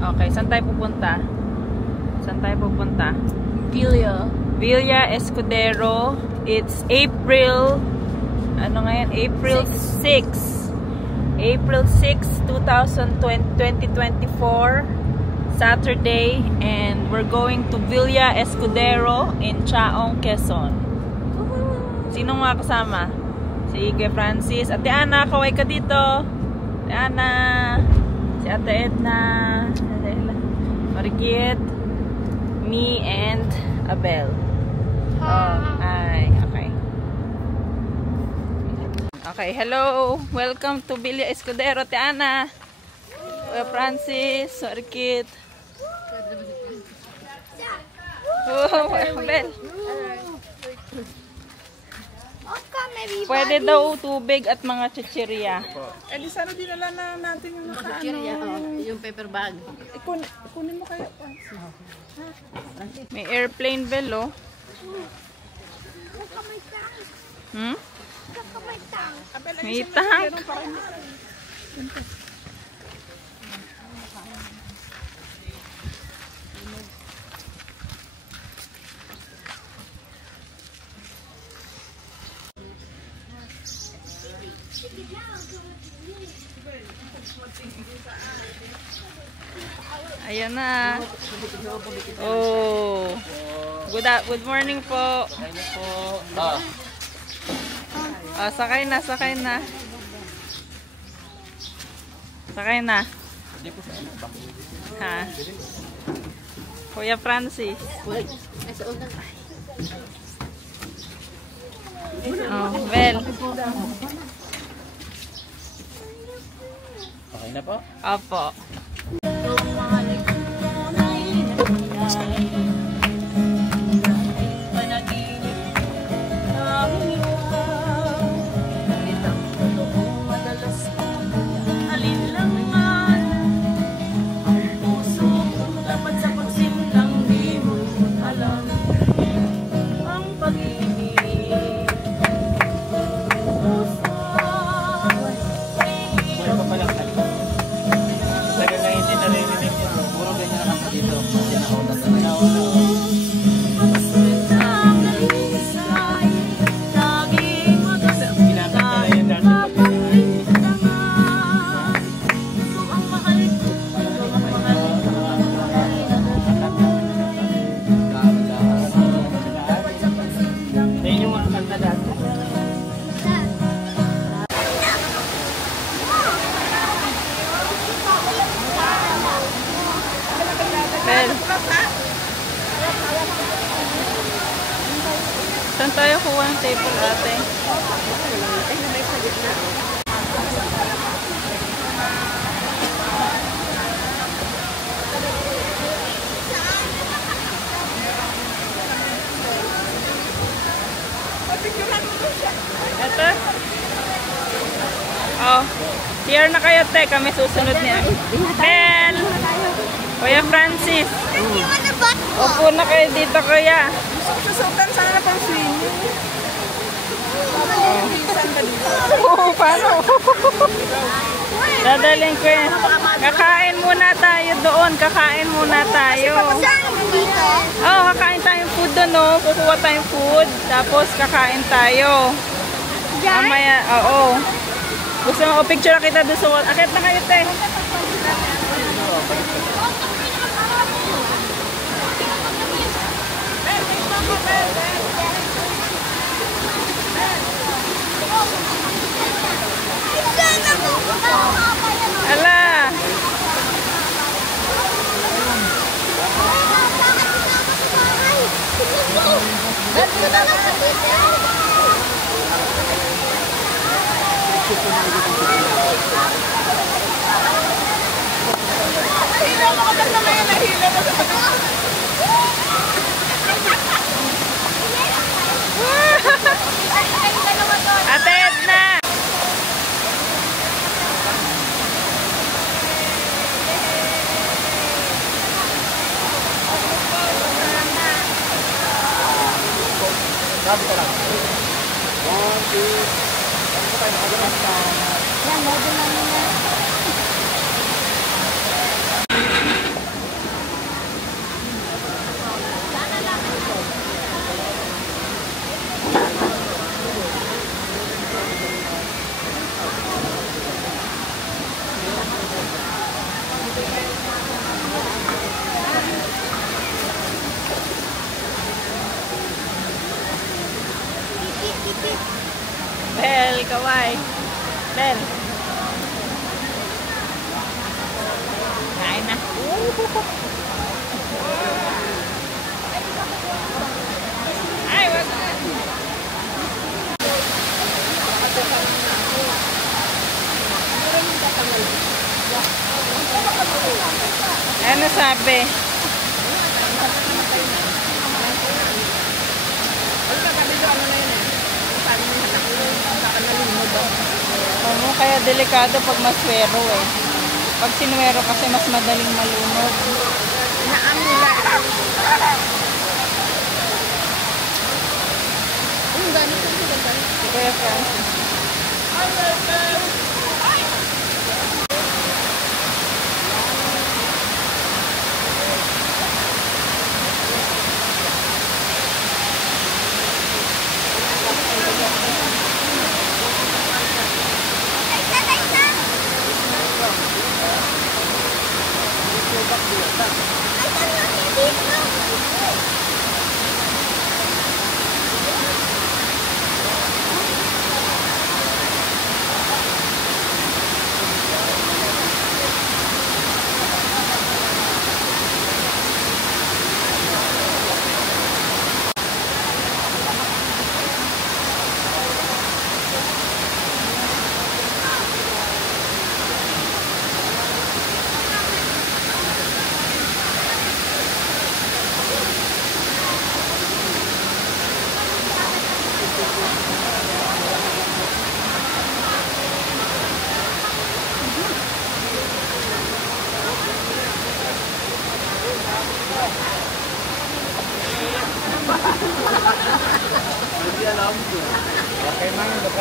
Okay, saan tayo pupunta? Saan tayo pupunta? Villa Escudero. It's April, ano ngayon? April 6. April 6, 2024, Saturday, and we're going to Villa Escudero in Chaong, Quezon. Sino nga kasama? Si Ike Francis. Ate Ana, kaway ka dito. Ate Ana. Si Ate Edna. Marikit. Me and Abel. Hi. Okay. Okay, hello. Welcome to Villa Escudero, Ate Ana. Kuya Francis, Marikit. Oh, Abel. Pwede daw tubig at mga chichirya. Eh di sana dinala na natin yung yung paper bag. Kunin mo kayo. May airplane bell, oh. Hmm? May tank. Ayan na. Oh. Good morning po. Sakay na, sakay na. Sakay na. Ha. Kuya Francis. Oh, well. Okay na po? Opo. Saan tayo kuha ng table, ate? Ito? Oh, here na kayo, te. Kami susunod niya. Bel! Kuya Francis. Opo na kayo dito, kuya. Susutan sana na pang swimming. Oo, paano? Dadaling ko yan. Kakain muna tayo doon. Kakain muna tayo. Oo, kakain tayong food doon, no? Kukuha tayong food. Tapos kakain tayo. Mamaya, oo. Gusto mo, picture kita doon sa wall. Akit na kayo, te. Ala. Nahilaw mo ka na ngayon. Nahilaw mo sa Ate Edna. Sabi ka lang. 1, 2, yan, medyo na kaway. Bel. Kain na. Ay, wag na. Ano sabi? Oo, kaya delikado pag maswero eh. Pag sinwero kasi mas madaling malunod. Si Kuya Francis.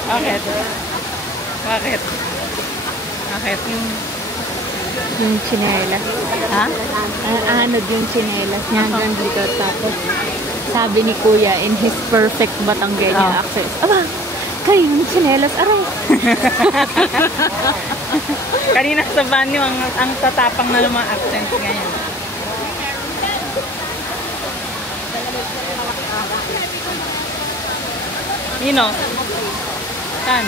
Bakit? Bakit? Bakit? Yung tsinelas. Ha? Anod yung tsinelas niya hanggang dito. Tapos, sabi ni Kuya, in his perfect Batanggenyo access, aba, kayo yung tsinelas, aray. Kanina sa banyo, ang tatapang na ng mga accents ngayon. Nino? Saan?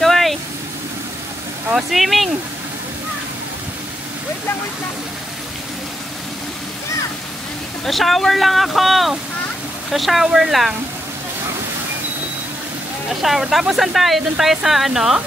Kaway. Oh, swimming. Wait lang, wait lang. Sa shower lang ako. Sa shower lang. Sa shower. Tapos saan tayo? Doon tayo sa ano?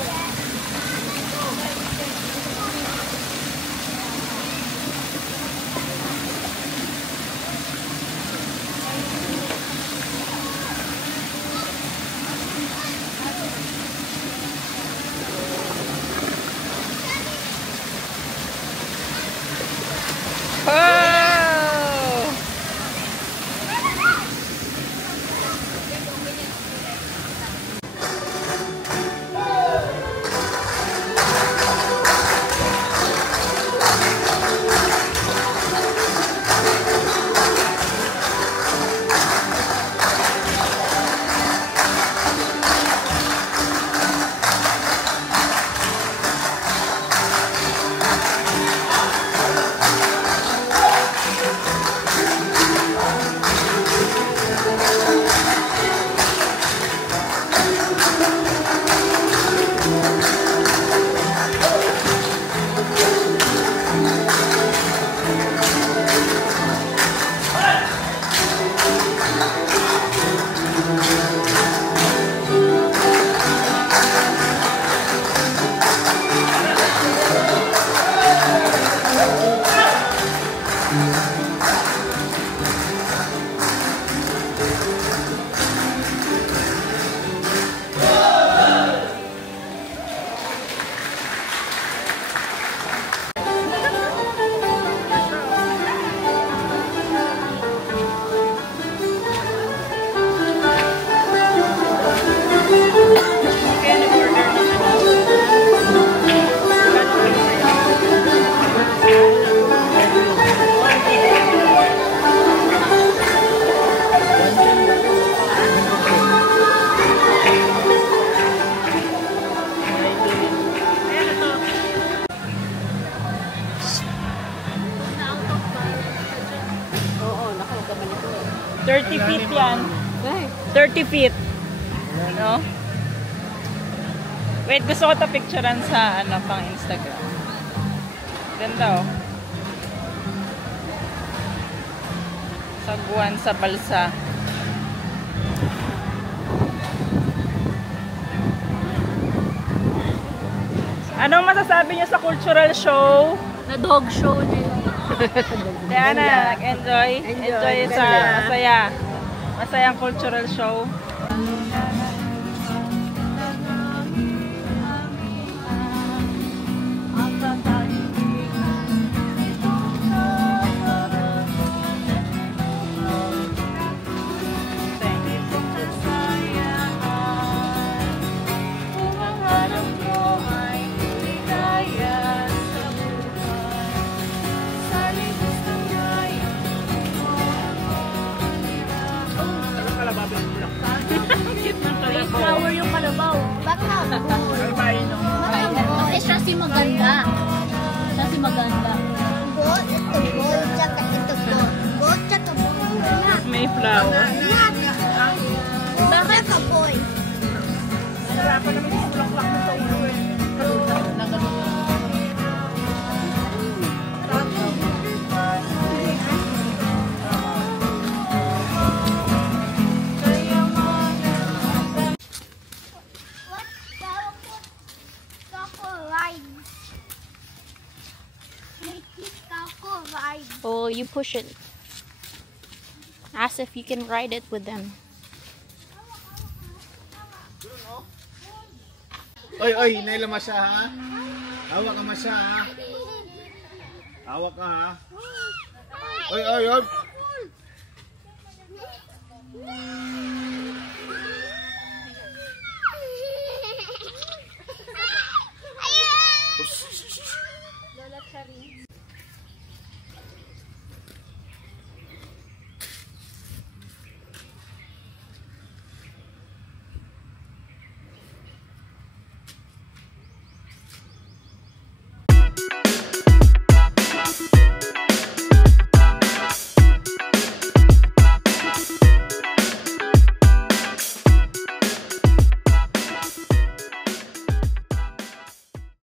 30 feet yan. 30 feet. No? Wait, gusto ko ito picturean sa pang Instagram. Ganda oh. Sagwan sa balsa. Anong masasabi niyo sa cultural show? Na dog show din. Kaya na, nag-enjoy. Enjoy sa masaya. Masayang cultural show. Flower yung kalabaw. Baka. Kasi siya si maganda. Siya si maganda. Goat, ito goat, tsaka ito goat. Goat, tsaka boy. May flower. Bakit ka boy? Oh, you push it. Ask if you can ride it with them. Oy, naila mo siya ha? Hawak ka mo siya ha? Hawak ka ha? Oy.